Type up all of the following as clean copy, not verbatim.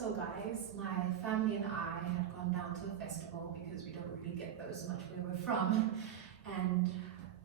So guys, my family and I had gone down to a festival because we don't really get those much where we're from. And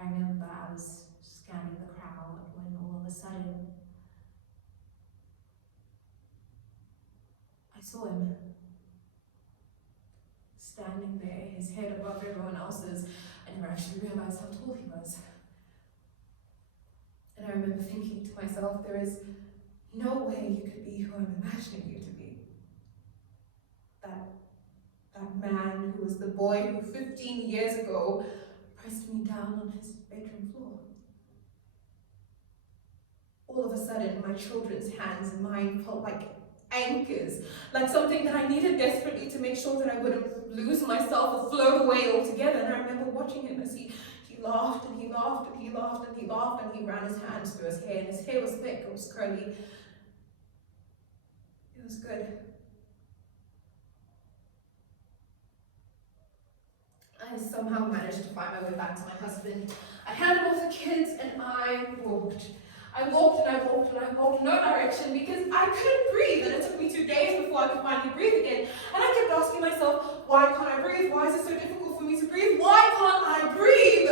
I remember I was scanning the crowd when all of a sudden I saw him standing there, his head above everyone else's. I never actually realized how tall he was. And I remember thinking to myself, there is no way you could be who I'm imagining you to be. That man who was the boy who 15 years ago pressed me down on his bedroom floor. All of a sudden, my children's hands and mine felt like anchors, like something that I needed desperately to make sure that I wouldn't lose myself or float away altogether. And I remember watching him as he laughed and he laughed and he laughed and he laughed and he ran his hands through his hair, and his hair was thick, it was curly. It was good. I somehow managed to find my way back to my husband. I handed off the kids and I walked. I walked and I walked and I walked no direction because I couldn't breathe, and it took me 2 days before I could finally breathe again. And I kept asking myself, why can't I breathe? Why is it so difficult for me to breathe? Why can't I breathe?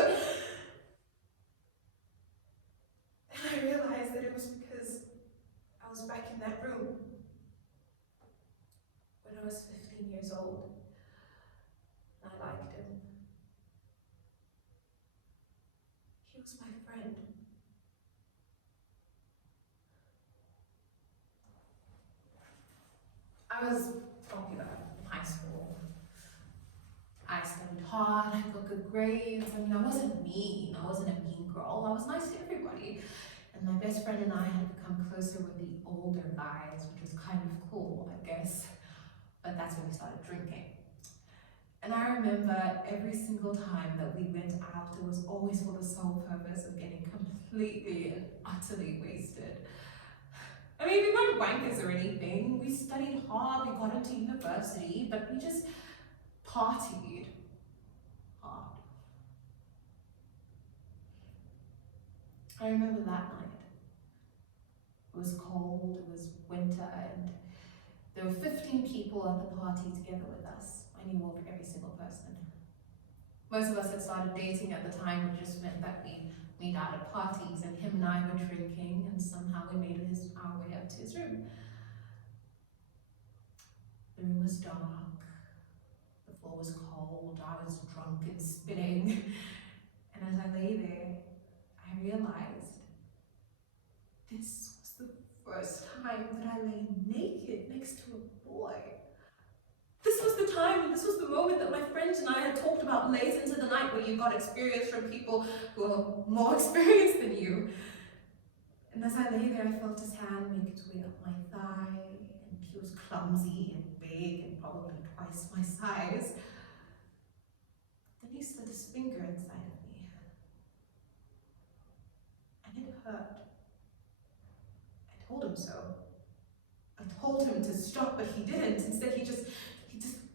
And I realized that it was because I was back in that room when I was 15 years old. I liked him. He was my friend. I was popular in high school. I studied hard, I got good grades. I mean, I wasn't mean. I wasn't a mean girl. I was nice to everybody. And my best friend and I had become closer with the older guys, which was kind of cool, I guess. But that's when we started drinking. And I remember every single time that we went out, it was always for the sole purpose of getting completely and utterly wasted. I mean, we weren't wankers or anything. We studied hard, we got into university, but we just partied hard. I remember that night. It was cold, it was winter, and there were 15 people at the party together with us. I knew of every single person. Most of us had started dating at the time, which just meant that we meet out at parties, and him and I were drinking, and somehow we made our way up to his room. The room was dark, the floor was cold, I was drunk and spitting, and as I lay there, I realized this was the first time that I lay naked next to a boy. This was the time, this was the moment that my friends and I had talked about late into the night, where you got experience from people who are more experienced than you. And as I lay there, I felt his hand make its way up my thigh, and he was clumsy and big and probably twice my size. Then he slid his finger inside of me, and it hurt. I told him so. I told him to stop, but he didn't. Instead, he just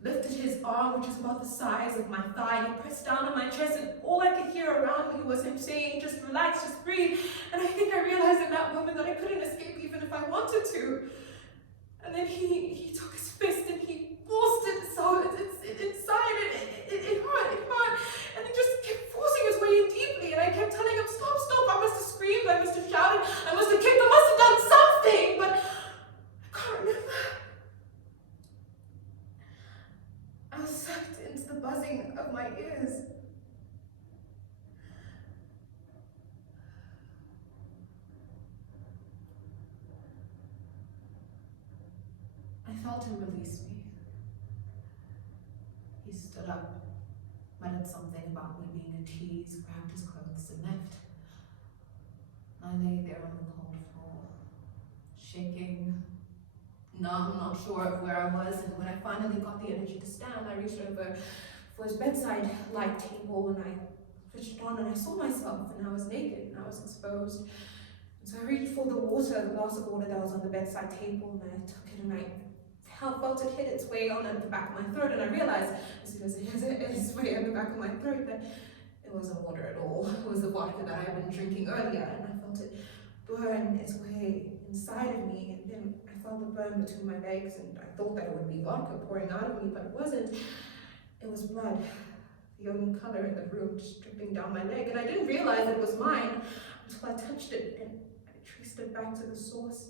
lifted his arm, which was about the size of my thigh, and he pressed down on my chest, and all I could hear around me was him saying, just relax, just breathe. And I think I realized in that moment that I couldn't escape even if I wanted to. And then he took his fist and he forced it so it's inside, and it hurt, and he just kept forcing his way in deeply, and I kept telling him, stop, I must have screamed, I must have shouted, I must have kicked, I must have done something, but I can't remember. I was sucked into the buzzing of my ears. I felt him release me. He stood up, muttered something about me being a tease, grabbed his clothes and left. I lay there on the cold floor, shaking, numb, not sure of where I was, and when I finally got the energy to stand, I reached over for his bedside light table, and I switched it on, and I saw myself, and I was naked, and I was exposed. And so I reached for the glass of water that was on the bedside table, and I took it, and I felt it hit its way on at the back of my throat, and I realized as soon as it hit its way on the back of my throat that it wasn't water at all. It was the vodka that I had been drinking earlier, and I felt it burn its way inside of me, and then I felt felt the burn between my legs, and I thought that it would be vodka pouring out of me, but it wasn't. It was blood, the only color in the room, just dripping down my leg, and I didn't realize it was mine until I touched it and I traced it back to the source.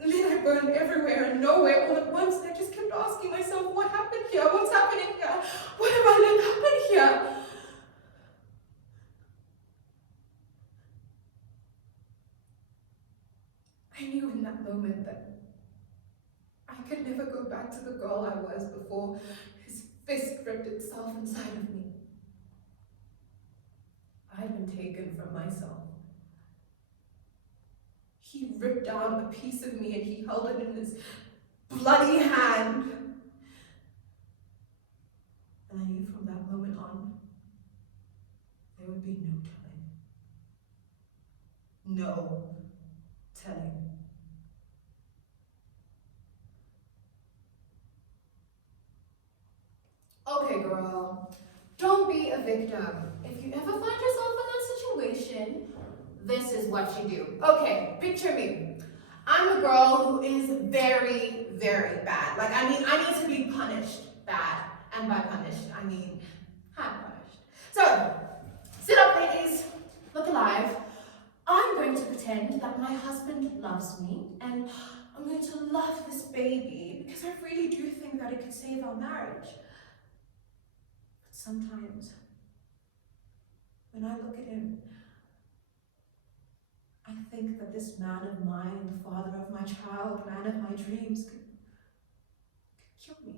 And then I burned everywhere and nowhere all at once, and I just kept asking myself, what happened here? What's happening here? What have I let happen here? I knew in that moment that I could never go back to the girl I was before his fist ripped itself inside of me. I'd been taken from myself. He ripped out a piece of me and he held it in his bloody hand. And I knew from that moment on, there would be no telling. No telling. Okay, girl, don't be a victim. If you ever find yourself in that situation, this is what you do. Okay, picture me. I'm a girl who is very, very bad. Like, I mean, I need to be punished bad. And by punished, I mean hand punished. So, sit up, ladies. Look alive. I'm going to pretend that my husband loves me, and I'm going to love this baby because I really do think that it could save our marriage. But sometimes, when I look at him, I think that this man of mine, the father of my child, man of my dreams, could kill me.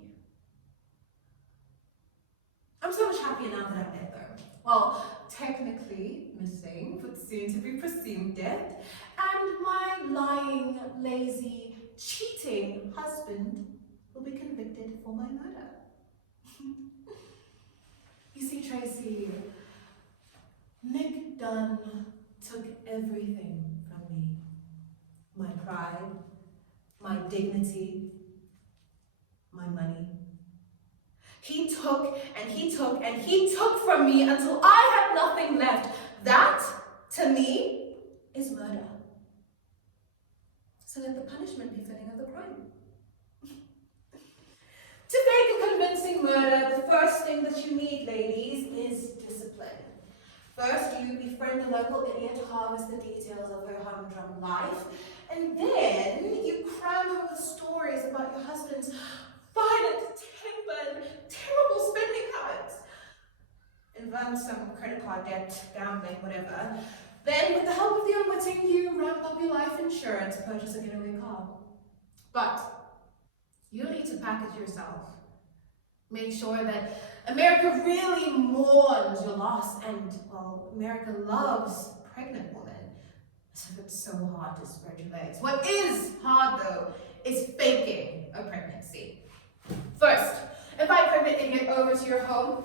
I'm so much happier now that I've met her. Well, technically missing, but soon to be presumed dead. And my lying, lazy, cheating husband will be convicted for my murder. You see, Tracy, Nick Dunn took everything from me. My pride, my dignity, my money. He took and he took and he took from me until I had nothing left. That, to me, is murder. So let the punishment be fitting of the crime. To fake a convincing murder, the first thing that you need, ladies, is discipline. First, you befriend the local idiot, harvest the details of her humdrum life, and then you cram her with stories about your husband's violent temper and terrible spending habits. Invent some credit card debt, gambling, whatever. Then, with the help of the unwitting, you ramp up your life insurance, purchase a getaway car. But you need to package yourself. Make sure that America really mourns your loss, and, well, America loves pregnant women. So it's so hard to spread your legs. What is hard, though, is faking a pregnancy. First, invite pregnant idiot over to your home,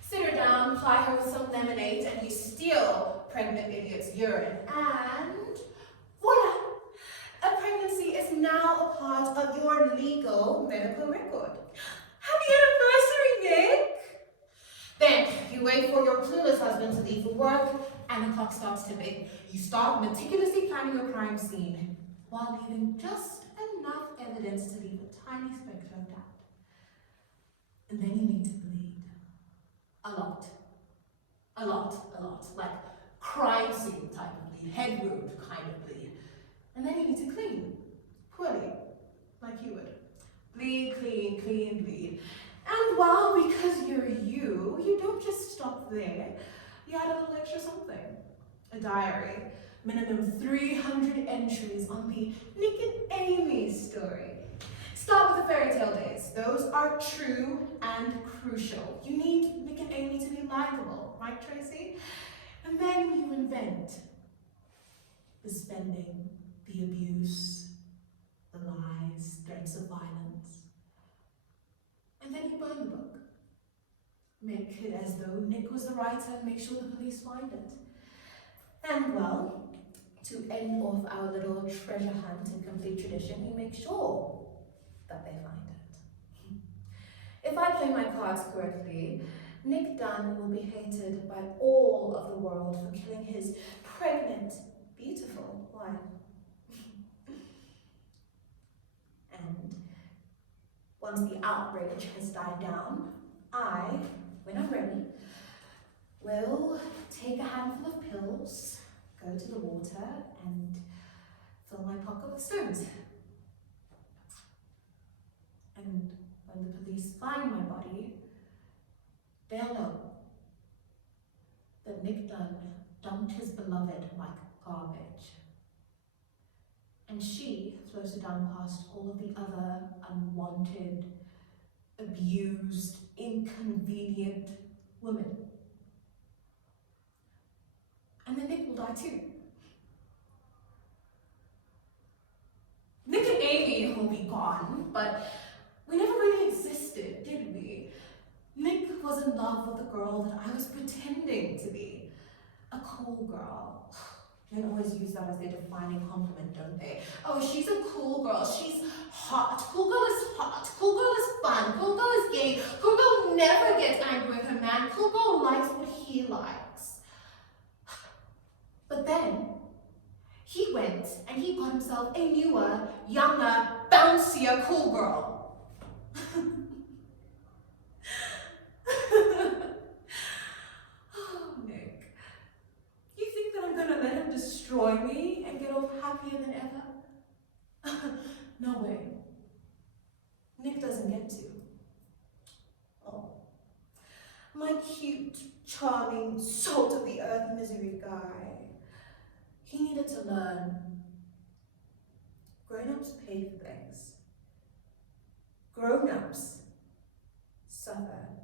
sit her down, ply her with some lemonade, and you steal pregnant idiot's urine, and voila! A pregnancy is now a part of your legal medical record. Happy anniversary, Nick! Then you wait for your clueless husband to leave for work, and the clock starts ticking. You start meticulously planning your crime scene, while leaving just enough evidence to leave a tiny specter of doubt. And then you need to bleed. A lot. A lot, a lot. Like crime scene type of bleed, head wound kind of bleed. And then you need to clean. Poorly. Like you would. Bleed, clean, clean, bleed. And well, because you're you don't just stop there. You add a little extra something. A diary. Minimum 300 entries on the Nick and Amy story. Start with the fairy tale days. Those are true and crucial. You need Nick and Amy to be likable, right, Tracy? And then you invent the spending, the abuse, the lies, threats of violence. And then you burn the book. Make it as though Nick was the writer and make sure the police find it. And well, to end off our little treasure hunt in complete tradition, you make sure that they find it. If I play my cards correctly, Nick Dunn will be hated by all of the world for killing his pregnant, beautiful wife. once the outrage has died down, I, when I'm ready, will take a handful of pills, go to the water, and fill my pocket with stones. And when the police find my body, they'll know that Nick Dunn dumped his beloved like garbage. And she floated down past all of the other unwanted, abused, inconvenient women. And then Nick will die too. Nick and Amy will be gone, but we never really existed, did we? Nick was in love with the girl that I was pretending to be. A cool girl. Men always use that as their defining compliment, don't they? Oh, she's a cool girl. She's hot. Cool girl is hot. Cool girl is fun. Cool girl is gay. Cool girl never gets angry with her man. Cool girl likes what he likes. But then, he went and he got himself a newer, younger, bouncier cool girl. Oh, Nick. You think that I'm gonna let him destroy me and get off happier than ever? No way. Nick doesn't get to. Oh. My cute, charming, salt-of-the-earth misery guy. He needed to learn. Grown-ups pay for things. Grown-ups suffer.